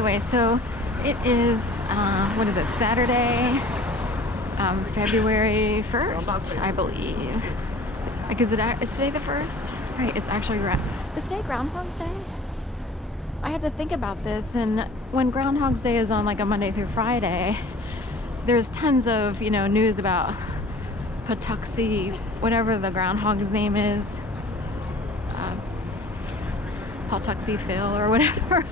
anyway, so it is, what is it, Saturday, February 1st, I believe. Like, is today the 1st? Right, it's actually, is today Groundhog's Day? I had to think about this, and when Groundhog's Day is on like a Monday through Friday, there's tons of, you know, news about Patuxi, whatever the groundhog's name is, Patuxi Phil or whatever.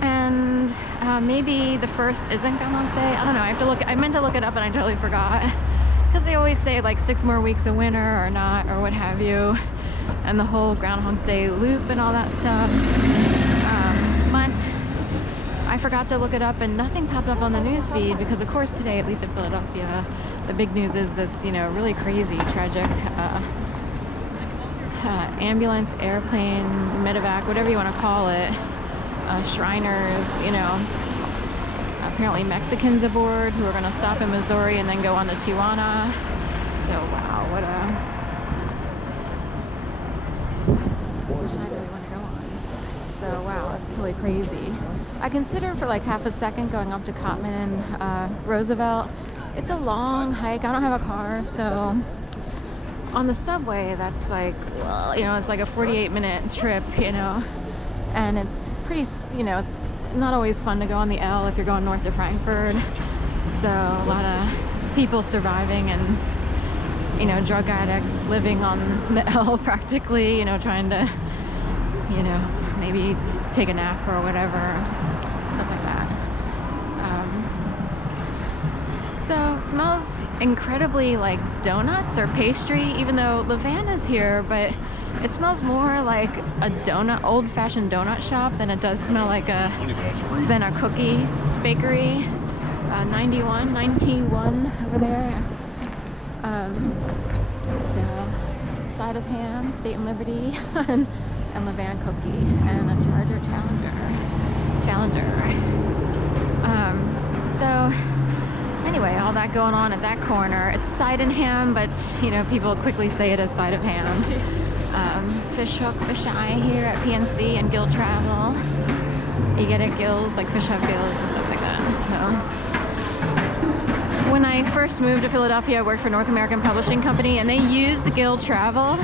And maybe the 1st isn't Groundhog's Day. I don't know. I meant to look it up and I totally forgot, because they always say like 6 more weeks of winter or not or what have you, and the whole Groundhog's Day loop and all that stuff. But I forgot to look it up and nothing popped up on the news feed, because of course today, at least in Philadelphia, the big news is this, you know, really crazy, tragic ambulance, airplane, medevac, whatever you want to call it. Shriners, you know, apparently Mexicans aboard who are going to stop in Missouri and then go on to Tijuana. So wow, which side do we want to go on? So wow, it's really crazy. I considered for like half a second going up to Cottman and Roosevelt. It's a long hike. I don't have a car, so on the subway that's like, well, you know, it's like a 48-minute trip, you know, and it's pretty, you know, it's not always fun to go on the L if you're going north to Frankfurt. So a lot of people surviving and, you know, drug addicts living on the L practically, you know, trying to, you know, maybe take a nap or whatever, stuff like that. So it smells incredibly like donuts or pastry, even though Levan is here, but it smells more like a donut, old-fashioned donut shop than it does smell like a cookie bakery. 91 over there. So side of ham, State and Liberty, and Levan cookie, and a Charger Challenger. So anyway, all that going on at that corner. It's side and ham, but you know, people quickly say it as side of ham. Fish hook, fish eye here at PNC and Gill Travel. You get it, gills, like fish have gills and stuff like that. So when I first moved to Philadelphia, I worked for North American Publishing Company, and they used Gill Travel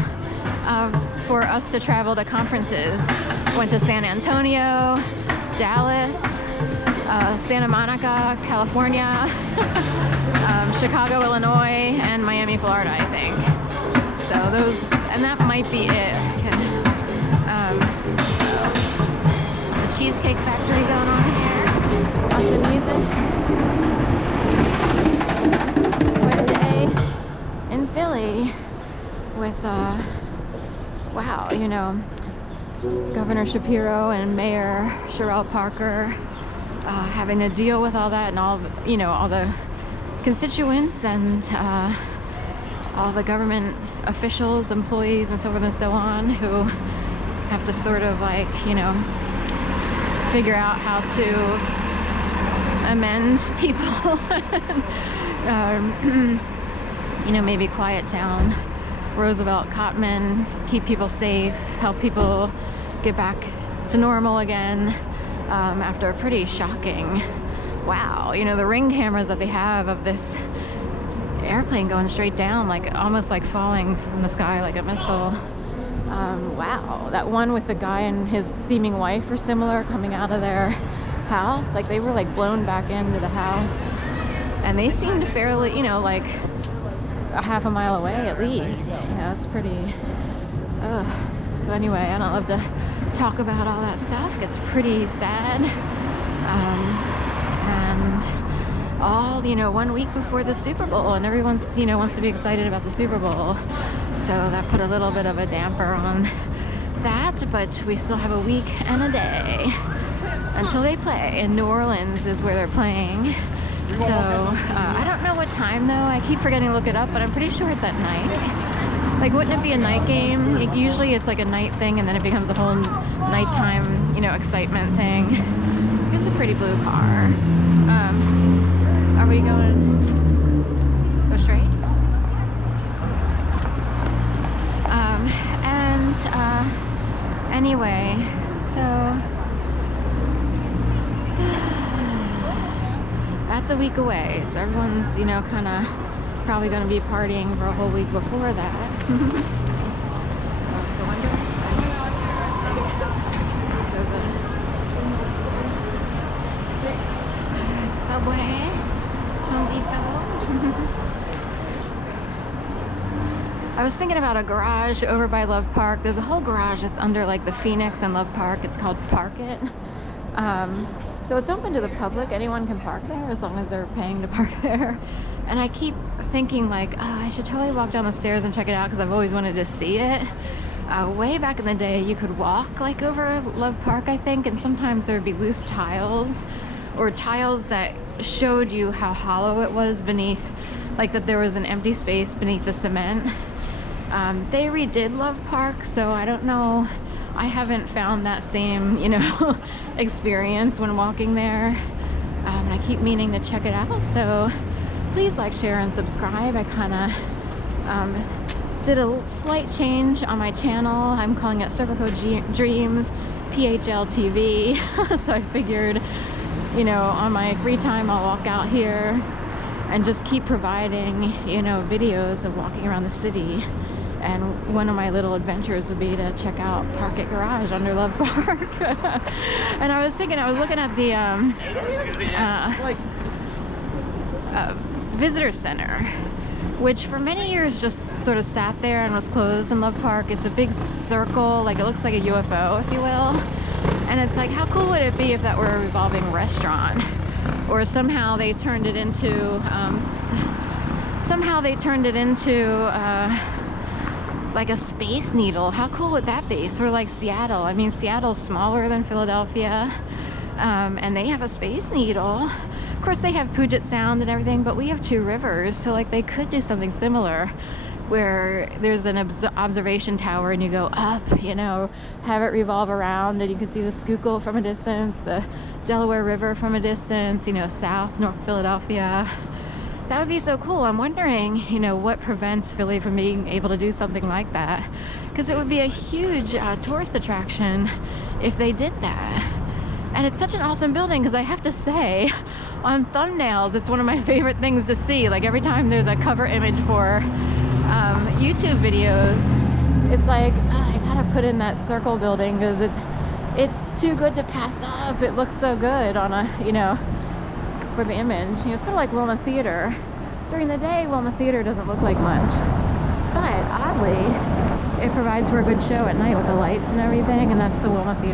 for us to travel to conferences. Went to San Antonio, Dallas, Santa Monica, California, Chicago, Illinois, and Miami, Florida, I think. So those, and that might be it. The Cheesecake Factory going on here. Lots of music. Quite a day in Philly with, wow, you know, Governor Shapiro and Mayor Sherrell Parker having to deal with all that, and all, you know, all the constituents and all the government officials, employees, and so forth and so on, who have to sort of like, you know, figure out how to amend people. You know, maybe quiet down Roosevelt, Cottman, keep people safe, help people get back to normal again, after a pretty shocking, wow, you know, the ring cameras that they have of this airplane going straight down, like almost like falling from the sky like a missile. Wow, that one with the guy and his seeming wife or similar coming out of their house, like they were like blown back into the house, and they seemed fairly, you know, like a half a mile away at least. Yeah, it's pretty, so anyway, I don't love to talk about all that stuff. It's pretty sad. And all, you know, 1 week before the Super Bowl, and everyone's, you know, wants to be excited about the Super Bowl. So that put a little bit of a damper on that, but we still have a week and a day until they play. And New Orleans is where they're playing. So I don't know what time though. I keep forgetting to look it up, but I'm pretty sure it's at night. Like, wouldn't it be a night game? Usually it's like a night thing, and then it becomes a whole nighttime, you know, excitement thing. Here's a pretty blue car. Are we going? Go straight? Anyway, so week away, so everyone's, you know, kind of probably going to be partying for a whole week before that. Subway, Home Depot. I was thinking about a garage over by Love Park. There's a whole garage that's under like the Phoenix and Love Park. It's called Park It. So it's open to the public. Anyone can park there as long as they're paying to park there. And I keep thinking like, oh, I should totally walk down the stairs and check it out because I've always wanted to see it. Way back in the day, you could walk like over Love Park, I think, and sometimes there would be loose tiles or tiles that showed you how hollow it was beneath, like that there was an empty space beneath the cement. They redid Love Park, so I don't know. I haven't found that same, you know, experience when walking there. And I keep meaning to check it out, so please like, share, and subscribe. I kind of did a slight change on my channel. I'm calling it Circle Code Dreams PHL TV. So I figured, you know, on my free time I'll walk out here and just keep providing, you know, videos of walking around the city. And one of my little adventures would be to check out Park It Garage under Love Park. And I was thinking, I was looking at the visitor center, which for many years just sort of sat there and was closed in Love Park. It's a big circle, like it looks like a UFO, if you will. And it's like, how cool would it be if that were a revolving restaurant? Or somehow they turned it into, like a Space Needle. How cool would that be? Sort of like Seattle. I mean, Seattle's smaller than Philadelphia, and they have a Space Needle. Of course, they have Puget Sound and everything, but we have two rivers, so like they could do something similar where there's an observation tower and you go up, you know, have it revolve around and you can see the Schuylkill from a distance, the Delaware River from a distance, you know, North Philadelphia. That would be so cool. I'm wondering, you know, what prevents Philly from being able to do something like that? Because it would be a huge tourist attraction if they did that. And it's such an awesome building because I have to say, on thumbnails, it's one of my favorite things to see. Like every time there's a cover image for YouTube videos, it's like, I gotta put in that circle building because it's too good to pass up. It looks so good on a, you know, for the image. You know, sort of like Wilma Theater. During the day, Wilma Theater doesn't look like much, but oddly, it provides for a good show at night with the lights and everything, and that's the Walnut Theater.